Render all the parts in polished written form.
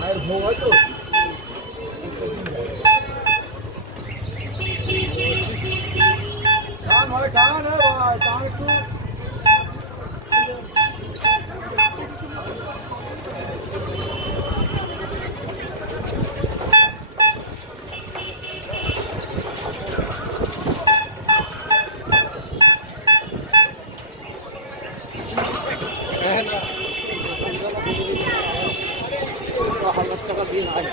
মায়ের ভোগ হয়তো গান হয়, গান হয়, গান একটু টাকা দিয়ে নাই।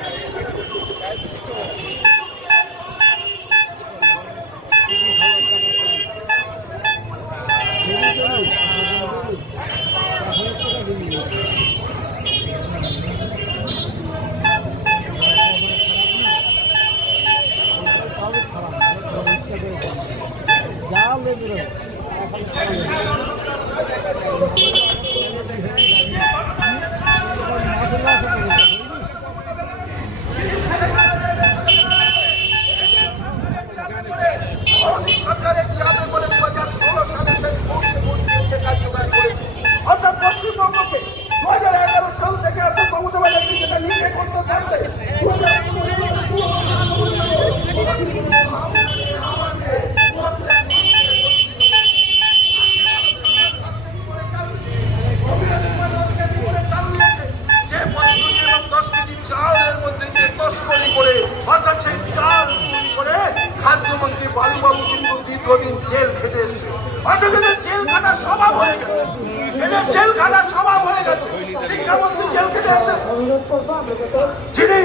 অর্থাৎ পশ্চিমবঙ্গকে 2011 সাল থেকে অর্থাৎ মমতা ব্যানার্জি যেটা নির্ণয় করতে থাকবে খাদ্যমন্ত্রী বালুবাবু কিন্তু দীর্ঘদিন জেল খেটে এসেছে। অথচ জেল খাটার স্বভাব হয়ে গেল, এদের জেল খাটার স্বভাব হয়ে গেল। শিক্ষামন্ত্রী জেল খেটে এসেছে, যিনি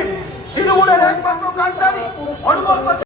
তৃণমূলের একমাত্র কাণ্ডারি অনুমোদন